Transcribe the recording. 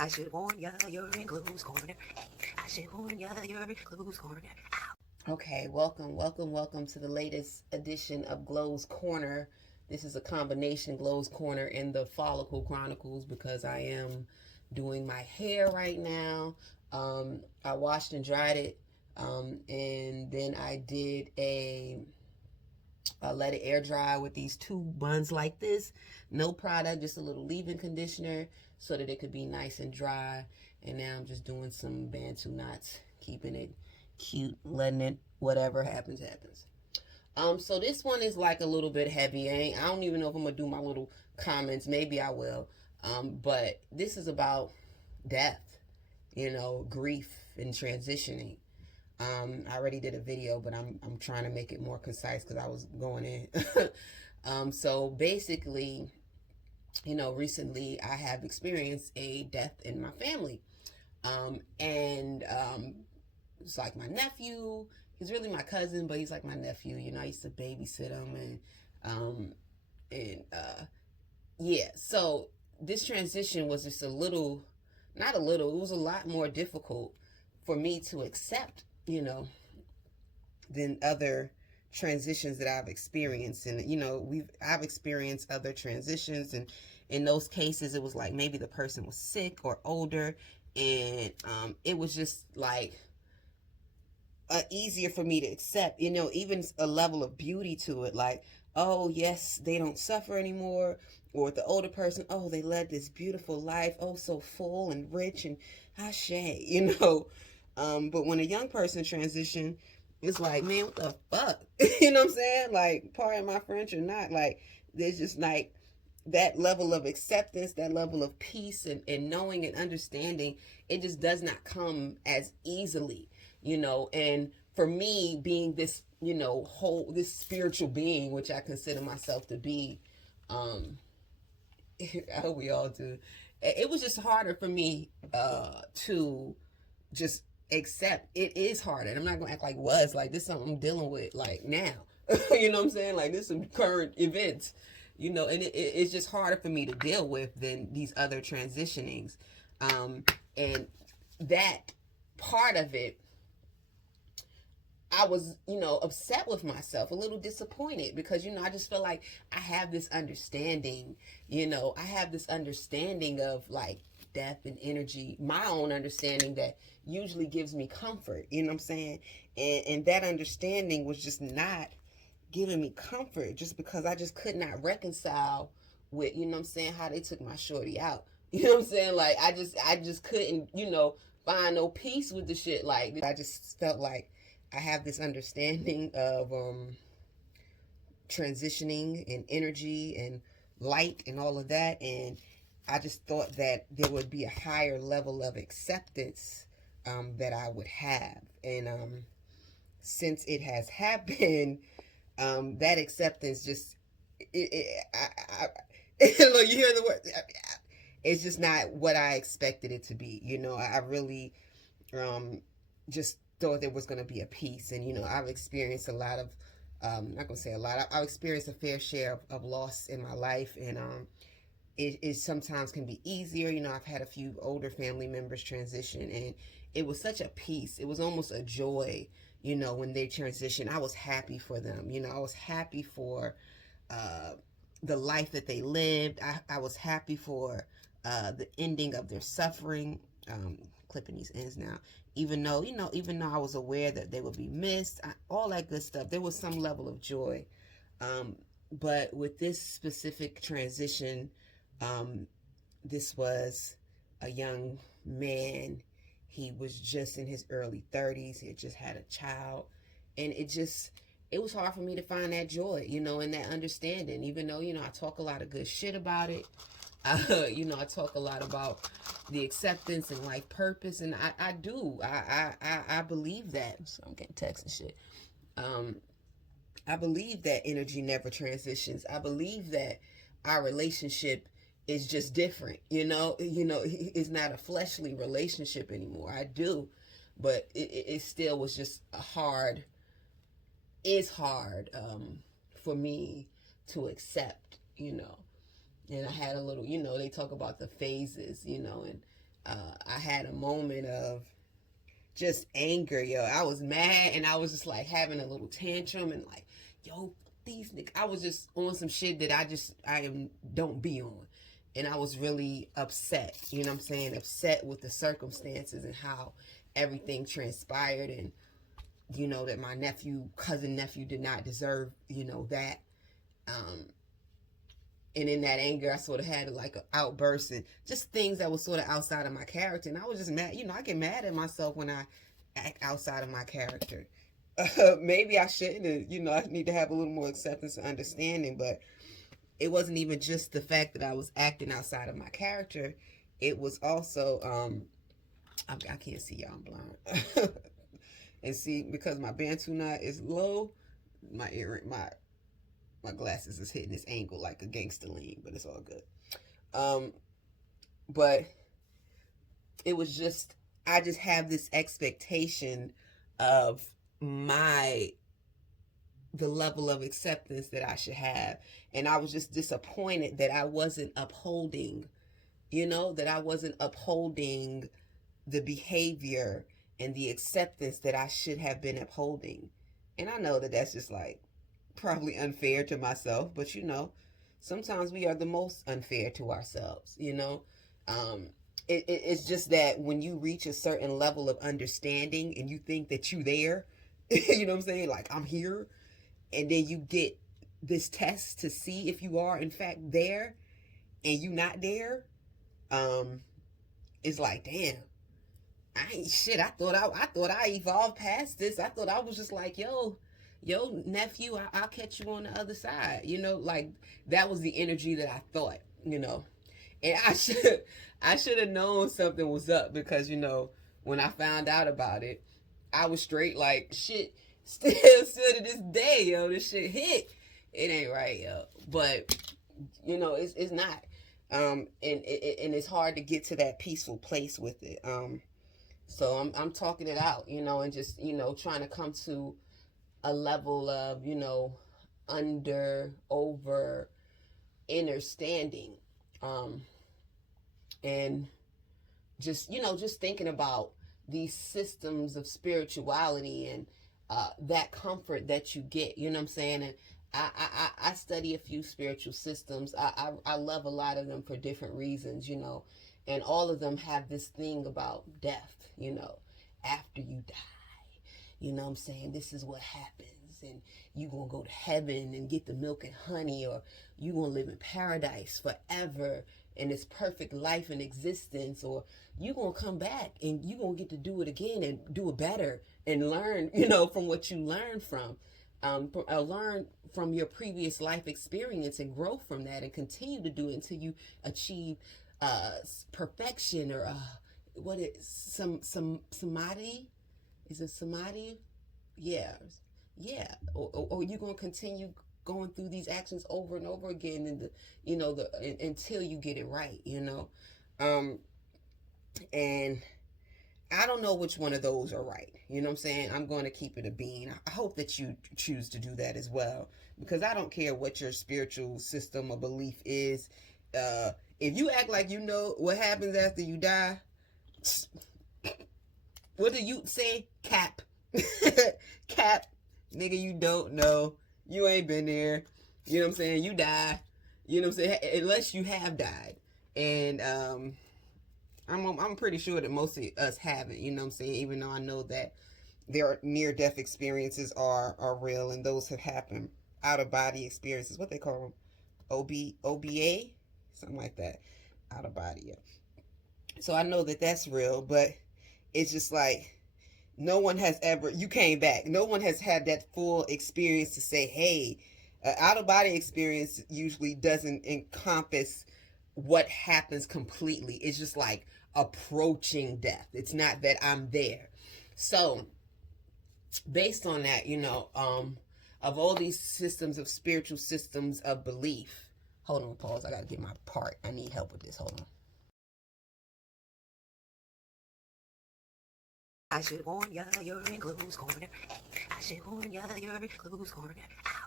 I should warn ya, you're in Clue's Corner. I should warn ya, you're in Clue's Corner. Okay, welcome to the latest edition of Glow's Corner. This is a combination Glow's Corner and the Follicle Chronicles because I am doing my hair right now. I washed and dried it, and then I did I let it air dry with these two buns like this. No product, just a little leave-in conditioner so that it could be nice and dry. And now I'm just doing some Bantu knots, keeping it cute, letting it, whatever happens, happens. So this one is like a little bit heavy. I don't even know if I'm gonna do my little comments. Maybe I will. But this is about death, grief and transitioning. I already did a video, but I'm trying to make it more concise because I was going in. So basically, recently I have experienced a death in my family. And it's like my nephew. He's really my cousin, but he's like my nephew. I used to babysit him, yeah. So this transition was just not a little. It was a lot more difficult for me to accept, than other transitions that I've experienced. And I've experienced other transitions, and in those cases it was like maybe the person was sick or older, and it was just like easier for me to accept, even a level of beauty to it, like, oh yes, they don't suffer anymore. Or with the older person, oh, they led this beautiful life, oh, so full and rich and ashe. But when a young person transition, it's like, man, what the fuck? You know what I'm saying? Like, pardon my French or not, like, there's just like that level of acceptance, that level of peace and knowing and understanding, it just does not come as easily, and for me being this, this spiritual being, which I consider myself to be, I hope we all do, it was just harder for me to just accept. It is harder. And I'm not gonna act like it was like this is something I'm dealing with like now. You know what I'm saying? Like this is some current events, and it's just harder for me to deal with than these other transitionings. And that part of it, I was, upset with myself, a little disappointed because, I just feel like I have this understanding, I have this understanding of like death and energy, my own understanding that usually gives me comfort, you know what I'm saying? And that understanding was just not giving me comfort just because I just could not reconcile with, how they took my shorty out. You know what I'm saying? Like I just couldn't, find no peace with the shit. Like I just felt like I have this understanding of transitioning and energy and light and all of that, and I just thought that there would be a higher level of acceptance that I would have. And since it has happened, that acceptance just look, you hear the word, it's just not what I expected it to be. I really just thought there was going to be a peace. And I've experienced a lot of not gonna say a lot, I've experienced a fair share of loss in my life. And it sometimes can be easier. I've had a few older family members transition, and it was such a peace. It was almost a joy, when they transitioned. I was happy for them. I was happy for the life that they lived. I was happy for the ending of their suffering. Clipping these ends now. Even though I was aware that they would be missed, all that good stuff. There was some level of joy. But with this specific transition, this was a young man. He was just in his early 30s. He had just had a child. And it was hard for me to find that joy, and that understanding, even though, I talk a lot of good shit about it. I talk a lot about the acceptance and life purpose. And I do. I believe that. So I'm getting texts and shit. I believe that energy never transitions. I believe that our relationship is just different. It's not a fleshly relationship anymore. I do, but it still was just hard. It's hard for me to accept. And I had a little, they talk about the phases, and I had a moment of just anger, yo. I was mad and I was just like having a little tantrum and like, yo, these niggas. I was just on some shit that don't be on. And I was really upset, you know what I'm saying? Upset with the circumstances and how everything transpired, and that my cousin nephew did not deserve, that. Um, and in that anger, I sort of had like an outburst and just things that was sort of outside of my character. And I was just mad. I get mad at myself when I act outside of my character. Maybe I shouldn't. I need to have a little more acceptance and understanding. But it wasn't even just the fact that I was acting outside of my character. It was also, I can't see y'all, I'm blind. And see, because my Bantu knot is low, my glasses is hitting this angle like a gangster lean, but it's all good. But it was just, I just have this expectation of the level of acceptance that I should have. And I was just disappointed that I wasn't upholding, the behavior and the acceptance that I should have been upholding. And I know that that's just like probably unfair to myself, but sometimes we are the most unfair to ourselves. It's just that when you reach a certain level of understanding and you think that you there, you know what I'm saying? Like, I'm here. And then you get this test to see if you are in fact there and you not there. It's like, damn, I ain't shit. I thought I evolved past this. I thought I was just like, yo, nephew, I'll catch you on the other side. Like, that was the energy that I thought, and I should have known something was up, because when I found out about it, I was straight like, shit. Still to this day, yo, this shit hit. It ain't right, yo. But it's not. And it's hard to get to that peaceful place with it. So I'm talking it out, and just trying to come to a level of over understanding, and just just thinking about these systems of spirituality and that comfort that you get, you know what I'm saying? And I study a few spiritual systems. I love a lot of them for different reasons, and all of them have this thing about death, after you die, you know what I'm saying? This is what happens, and you gonna go to heaven and get the milk and honey, or you gonna live in paradise forever in this perfect life and existence, or you gonna come back and you gonna get to do it again and do it better and learn, from what you learned from. Learn from your previous life experience and grow from that and continue to do it until you achieve perfection, or what is samadhi? Is it samadhi? Yeah, or you're gonna continue going through these actions over and over again, and until you get it right, and I don't know which one of those are right. You know what I'm saying? I'm going to keep it a bean. I hope that you choose to do that as well, because I don't care what your spiritual system or belief is. If you act like you know what happens after you die, what do you say? Cap. Cap. Nigga, you don't know. You ain't been there. You know what I'm saying? You die. You know what I'm saying? Unless you have died. And I'm pretty sure that most of us haven't, you know what I'm saying? Even though I know that their near-death experiences are real, and those have happened. Out-of-body experiences. What they call them? OBA? Something like that. Out-of-body, yeah. So I know that that's real, but it's just like, no one has ever, you came back. No one has had that full experience to say, hey, out-of-body experience usually doesn't encompass what happens completely. It's just like approaching death. It's not that I'm there. So based on that, of all these systems of spiritual systems of belief, hold on, pause. I got to get my part. I need help with this. Hold on. I should warn ya, you're in close corner. I should warn ya, you're in close corner. Ow.